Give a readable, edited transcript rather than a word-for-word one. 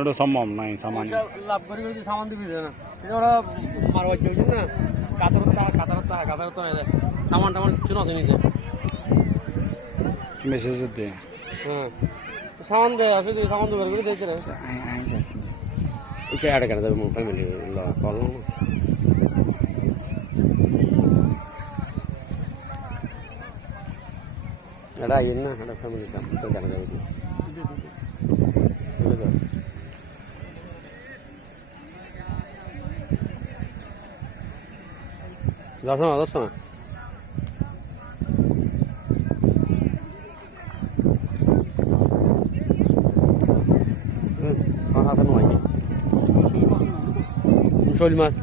এটা সম্ভব নাই সামান লাভ করে সামান দিবি না ওরা মারবার চলছে না কাতারত সামান টামান কিছু নষ্ট নিতে মেসেজ দে হ্যাঁ সামান দেয় আসলে তুই সামান দোকান করে দিয়েছে না এটা অ্যাড করে দেবে ফ্যামিলি কল এটা আইন না এটা ফ্যামিলি কাম তো কেন যাবে দশ না শোল মাছ